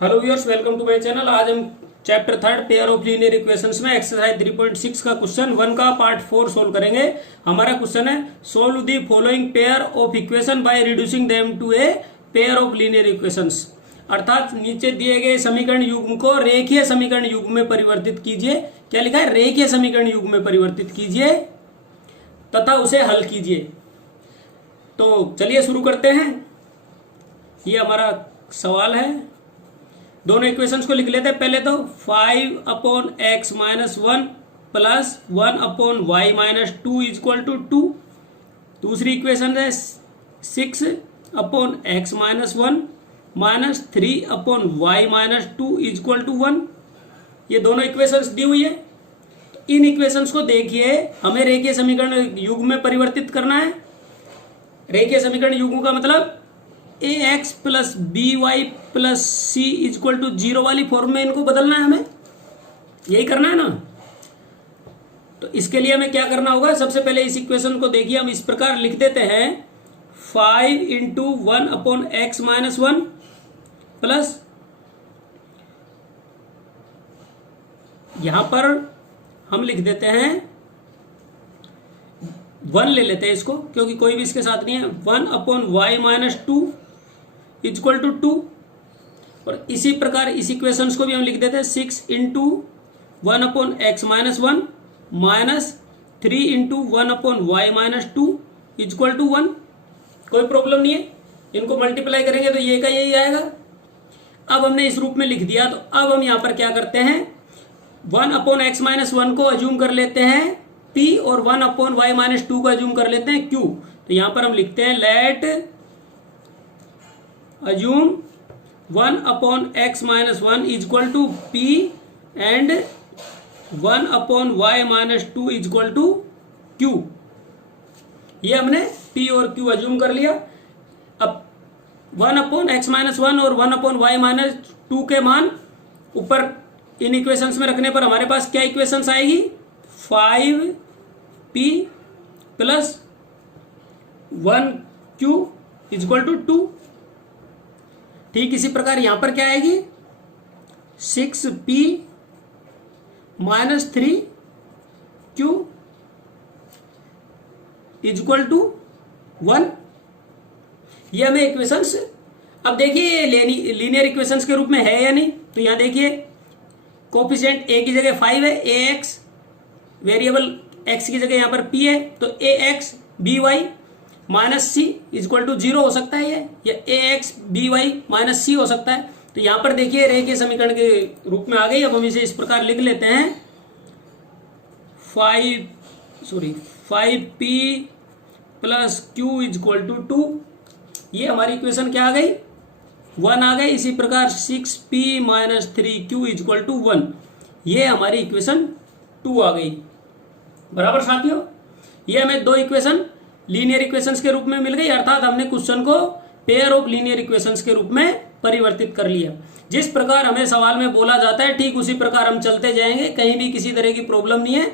Hello viewers, welcome to my channel. आज हम chapter third pair of linear equations में exercise 3.6 का question 1 का पार्ट 4 सोल्व करेंगे। हमारा क्वेश्चन है solve the following pair of equation by reducing them to a pair of linear equations. अर्थात नीचे दिए गए समीकरण युग्म को रेखीय समीकरण युग्म में परिवर्तित कीजिए। क्या लिखा है? रेखीय समीकरण युग्म में परिवर्तित कीजिए तथा उसे हल कीजिए। तो चलिए शुरू करते हैं। ये हमारा सवाल है। दोनों इक्वेशंस को लिख लेते हैं। पहले तो 5/x-1 plus 1/y-2 equal to 2। दूसरी इक्वेशन है 6/x-1 minus 3/y-2 equal to 1। ये दोनों इक्वेशंस दी हुई है। तो इन इक्वेशंस को देखिए, हमें रेखीय समीकरण युग्म में परिवर्तित करना है। रेखीय समीकरण युग्म का मतलब ax plus b y plus c equal to 0 वाली फॉर्म में इनको बदलना है। हमें यही करना है ना। तो इसके लिए हमें क्या करना होगा? सबसे पहले इस इक्वेशन को देखिए, हम इस प्रकार लिख देते हैं 5 इंटू 1/x-1 प्लस यहां पर हम लिख देते हैं 1 ले लेते हैं इसको, क्योंकि कोई भी इसके साथ नहीं है। 1/y-2 equal to 2। और इसी प्रकार इस इक्वेशंस को भी हम लिख देते हैं 6 into 1/x-1 minus 3 into 1/y-2 equal to 1। कोई प्रॉब्लम नहीं है। इनको मल्टीप्लाई करेंगे तो ये का यही आएगा। अब हमने इस रूप में लिख दिया। तो अब हम यहां पर क्या करते हैं, 1/x-1 को अज्यूम कर लेते हैं p और 1/y-2 को अज्यूम कर लेते हैं q। तो यहां पर हम लिखते हैं let assume 1/x-1 equal to p and 1/y-2 equal to q। ये हमने p और q अज्यूम कर लिया। अब 1/x-1 और 1/y-2 के मान ऊपर इन इक्वेशंस में रखने पर हमारे पास क्या इक्वेशंस आएगी? 5p plus 1q equal to 2। ठीक इसी प्रकार यहां पर क्या आएगी? 6p minus 3q equal to 1। ये हमें इक्वेशंस, अब देखिए लीनियर इक्वेशंस के रूप में है या नहीं। तो यहां देखिए कोफिशिएंट a की जगह 5 है, ax वेरिएबल x की जगह यहां पर p है। तो ax by minus c equal to 0 हो सकता है ये, या ax by माइनस सी हो सकता है। तो यहां पर देखिए रेखीय समीकरण के रूप में आ गई। अब हम इसे इस प्रकार लिख लेते हैं 5p plus q equal to 2। ये हमारी इक्वेशन क्या आ गई? 1 आ गई। इसी प्रकार 6p minus 3q equal to 1। ये हमारी इक्वेशन 2 आ गई। बराबर साथियों, ये हमें दो इक्वेशन लीनियर इक्वेशंस के रूप में मिल गई। अर्थात हमने क्वेश्चन को पेयर ऑफ लीनियर इक्वेशंस के रूप में परिवर्तित कर लिया। जिस प्रकार हमें सवाल में बोला जाता है ठीक उसी प्रकार हम चलते जाएंगे, कहीं भी किसी तरह की प्रॉब्लम नहीं है।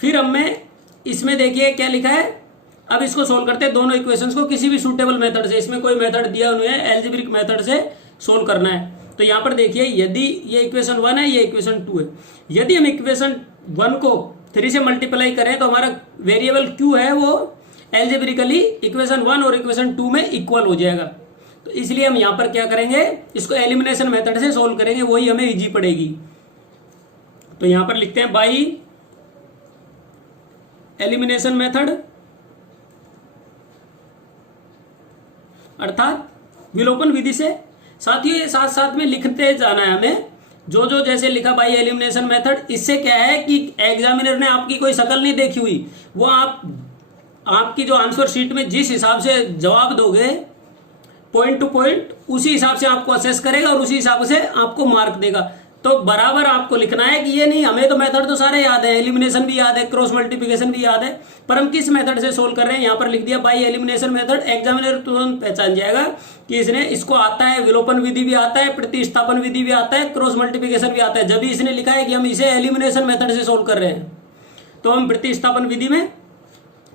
फिर हमें इसमें देखिए क्या लिखा है। अब इसको सोल्व करते हैं दोनों इक्वेशंस को किसी भी सुटेबल मेथड से। इसमें कोई मेथड दिया हुआ है, एल्जेब्रिक मेथड से सोल्व करना है। तो यहां पर देखिए, यदि ये इक्वेशन 1 है, ये इक्वेशन 2 है। यदि हम इक्वेशन 1 को 3 से मल्टीप्लाई करें तो हमारा वेरिएबल q है वो एल्जेब्रिकली इक्वेशन 1 और इक्वेशन 2 में इक्वल हो जाएगा। तो इसलिए हम यहां पर क्या करेंगे, इसको एलिमिनेशन मेथड से सोल्व करेंगे, वही हमें इजी पड़ेगी। तो यहां पर लिखते हैं बाई एलिमिनेशन मेथड, अर्थात विलोपन विधि से। साथियों ये साथ साथ में लिखते जाना है हमें, जो जैसे लिखा बाई एलिमिनेशन मेथड। इससे क्या है कि एग्जामिनर ने आपकी कोई शक्ल नहीं देखी हुई, वो आपकी जो आंसर शीट में जिस हिसाब से जवाब दोगे पॉइंट टू पॉइंट, उसी हिसाब से आपको असेस करेगा और उसी हिसाब से आपको मार्क देगा। तो बराबर आपको लिखना है कि ये नहीं हमें तो मेथड तो सारे याद है, एलिमिनेशन भी याद है, क्रॉस मल्टीप्लिकेशन भी याद है, पर हम किस मेथड से सोल्व कर रहे हैं। यहां पर लिख दिया बाई एलिमिनेशन मेथड। एग्जामिनर तुरंत पहचान जाएगा कि इसने इसको आता है, विलोपन विधि भी आता है, प्रतिस्थापन विधि भी आता है, क्रॉस मल्टीप्लिकेशन भी आता है। जब भी इसने लिखा है कि हम इसे एलिमिनेशन मेथड से सोल्व कर रहे हैं, तो हम प्रतिस्थापन विधि में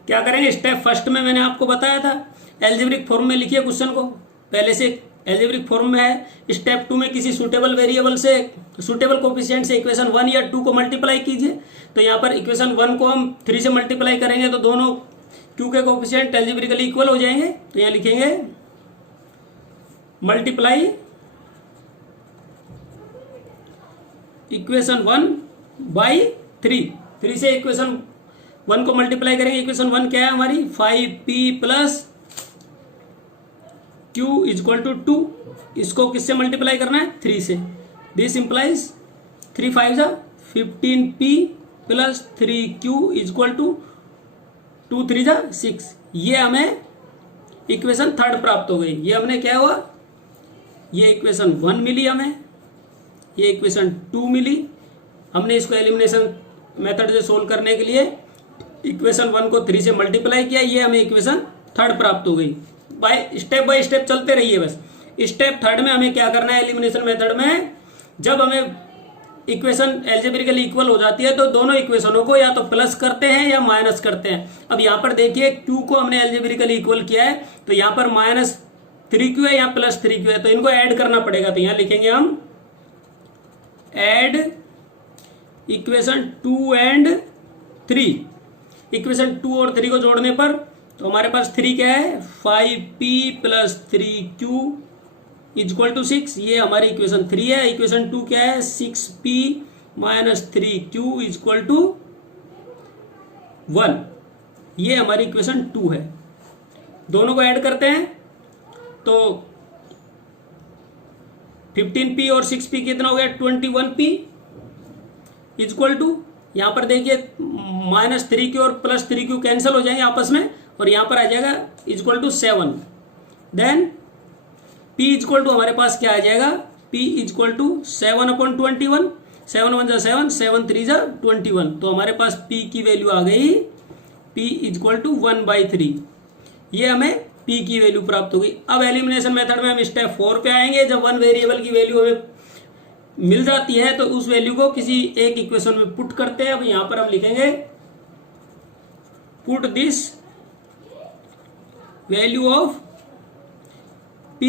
क्या करेंगे? स्टेप फर्स्ट में मैंने आपको बताया था, एल्जेब्रिक फॉर्म में लिखिए क्वेश्चन को, पहले से एल्जेब्रिक फॉर्म में है। स्टेप 2 में किसी सुटेबल वेरिएबल से, सुटेबल कोफिशिएंट से इक्वेशन 1 या 2 को मल्टीप्लाई कीजिए। तो यहाँ पर इक्वेशन 1 को हम 3 से मल्टीप्लाई करेंगे तो दोनों q के कोफिशिएंट एल्जेब्रिकली इक्वल हो जाएंगे। तो यहाँ लिखेंगे मल्टीप्लाई इक्वेशन 1 बाई 3 से इक्वेशन 1 को मल्टीप्लाई करेंगे। इक्वेशन 1 क्या है हमारी, 5p plus q equal to 2। इसको किससे मल्टीप्लाई करना है, 3 से। दिस इंप्लाइज 3 5 जा 15p plus 3q equal to 2 3 जा 6। ये हमें इक्वेशन 3 प्राप्त हो गई। ये हमने क्या हुआ, ये इक्वेशन 1 मिली हमें, ये इक्वेशन 2 मिली। हमने इसको एलिमिनेशन मेथड से सोल्व करने के लिए इक्वेशन 1 को 3 से मल्टीप्लाई किया, ये हमें इक्वेशन 3 प्राप्त हो गई। बाय स्टेप चलते रहिए बस। स्टेप 3 में हमें क्या करना है, एलिमिनेशन मेथड में जब हमें इक्वेशन एल्जेब्रिकली इक्वल हो जाती है तो दोनों इक्वेशनों को या तो प्लस करते हैं या माइनस करते हैं। अब यहाँ पर देखिए q को हमने एल्जेब्रिकली इक्वल किया है तो यहाँ पर -3q है, यहाँ +3q है, तो इनको ऐड करना पड़ेगा। तो यहाँ लिखेंगे हम ऐड इक्वेशन 2 एंड 3। इक्वेशन 2 और 3 को जोड़ने पर तो हमारे पास 3 क्या है, 5p plus 3q equal to 6। ये हमारी इक्वेशन 3 है। इक्वेशन 2 क्या है, 6p minus 3q equal to 1। ये हमारी इक्वेशन 2 है। दोनों को ऐड करते हैं तो 15p और 6p कितना हो गया, 21p इजक्वल टू, यहाँ पर देखिए -3q और +3q कैंसिल हो जाएंगे आपस में और यहाँ पर आ जाएगा equal to 7। Then p equal to हमारे पास क्या आ जाएगा, p इजक्वल टू 7/21। 7 1 जा 7, 7 3 जा 21। तो हमारे पास p की वैल्यू आ गई, p इजक्वल टू 1/3। ये हमें p की वैल्यू प्राप्त हो गई। अब एलिमिनेशन मेथड में हम स्टेप 4 पे आएंगे। जब वन वेरिएबल की वैल्यू हमें मिल जाती है तो उस वैल्यू को किसी एक इक्वेशन में पुट करते हैं। अब यहां पर हम लिखेंगे put this value of p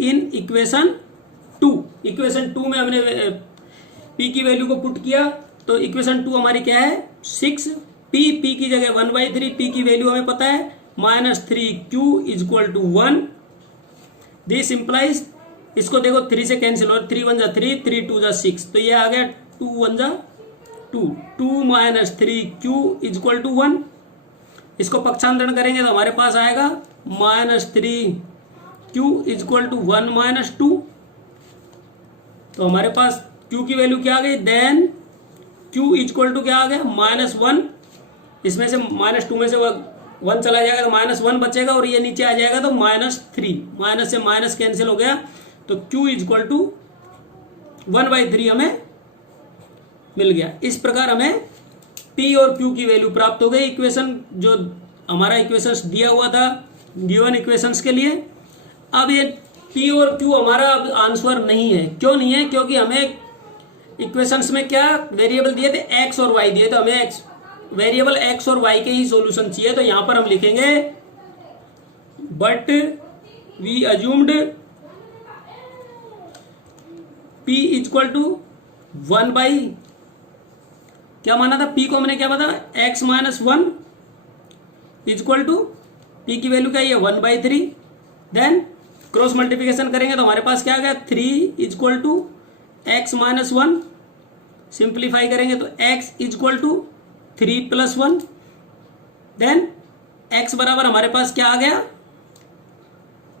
in equation 2। Equation 2 में हमने p की वैल्यू को पुट किया तो इक्वेशन 2 हमारी क्या है, 6p, p की जगह 1/3, p की वैल्यू हमें पता है -3q equal to 1। This implies, इसको देखो 3 से कैंसिल हो, 3 1 जा 3, 3 2 जा 6, तो ये आ गया 2 1 जा 2, 2 माइनस 3q इजक्वल टू 1। इसको पक्षांतरण करेंगे तो हमारे पास आएगा -3q इजक्वल टू 1 माइनस 2। तो हमारे पास q की वैल्यू क्या आ गई, देन q इजक्वल टू क्या आ गया, -1। इसमें से -2 में से 1 चला जाएगा तो -1 बचेगा और ये नीचे आ जाएगा तो -3, माइनस से माइनस कैंसिल हो गया तो q इजक्वल टू 1/3 हमें मिल गया। इस प्रकार हमें p और q की वैल्यू प्राप्त हो गई। इक्वेशन जो हमारा इक्वेशंस दिया हुआ था गिवन इक्वेशंस के लिए। अब ये p और q हमारा अब आंसर नहीं है। क्यों नहीं है, क्योंकि हमें इक्वेशंस में क्या वेरिएबल दिए थे, x और y दिए, तो हमें वेरिएबल x और y के ही सॉल्यूशन चाहिए। तो यहां पर हम लिखेंगे but we assumed p equal to 1 by, क्या माना था, p को हमने क्या पता, x minus 1 equal to p की वैल्यू क्या है 1/3। देन क्रॉस मल्टीप्लिकेशन करेंगे तो हमारे पास क्या आ गया, 3 equal to x minus 1। Simplify करेंगे तो x equal to 3 + 1। Then x बराबर हमारे पास क्या आ गया,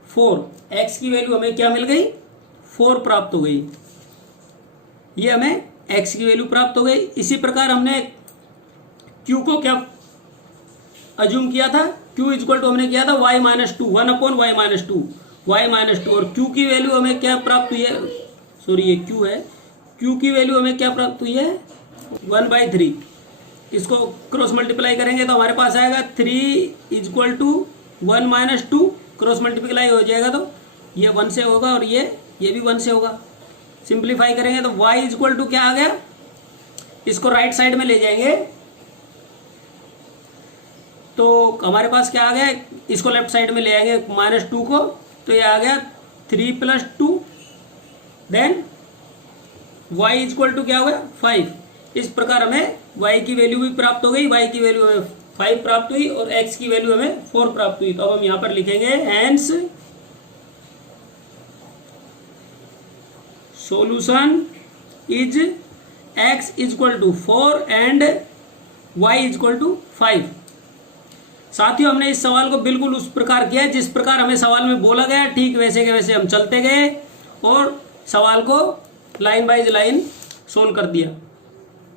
4। x की वैल्यू हमें क्या मिल गई, 4 प्राप्त हो गई। ये हमें x की वैल्यू प्राप्त हो गई। इसी प्रकार हमने q को क्या अज्यूम किया था, q इक्वल टू हमने किया था y minus 2, 1/y minus 2, y minus 2। और q की वैल्यू हमें क्या प्राप्त हुई है, सॉरी ये q है, q की वैल्यू हमें क्या प्राप्त हुई है 1/3। इसको क्रॉस मल्टीप्लाई करेंगे तो हमारे पास आएगा 3 equal to 1 minus 2। Cross multiply हो जाएगा तो ये 1 से होगा और ये भी 1 से होगा। सिंप्लीफाई करेंगे तो y इक्वल टू क्या आ गया, इसको राइट साइड में ले जाएंगे तो हमारे पास क्या आ गया, इसको लेफ्ट साइड में ले आएंगे -2 को, तो ये आ गया 3+2 देन y इक्वल टू क्या हुआ 5। इस प्रकार हमें y की वैल्यू भी प्राप्त हो गई, y की वैल्यू हमें 5 प्राप्त हुई और x की वैल्यू हमें 4 प्राप्त हुई। तो अब हम यहां पर लिखेंगे hence solution is x equal to 4 and y equal to 5। साथियों, हमने इस सवाल को बिल्कुल उस प्रकार किया जिस प्रकार हमें सवाल में बोला गया, ठीक वैसे के वैसे हम चलते गए और सवाल को लाइन बाय लाइन सोल्व कर दिया।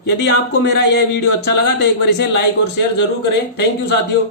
यदि आपको मेरा यह वीडियो अच्छा लगा तो एक बार इसे लाइक और शेयर जरूर करें। थैंक यू साथियों।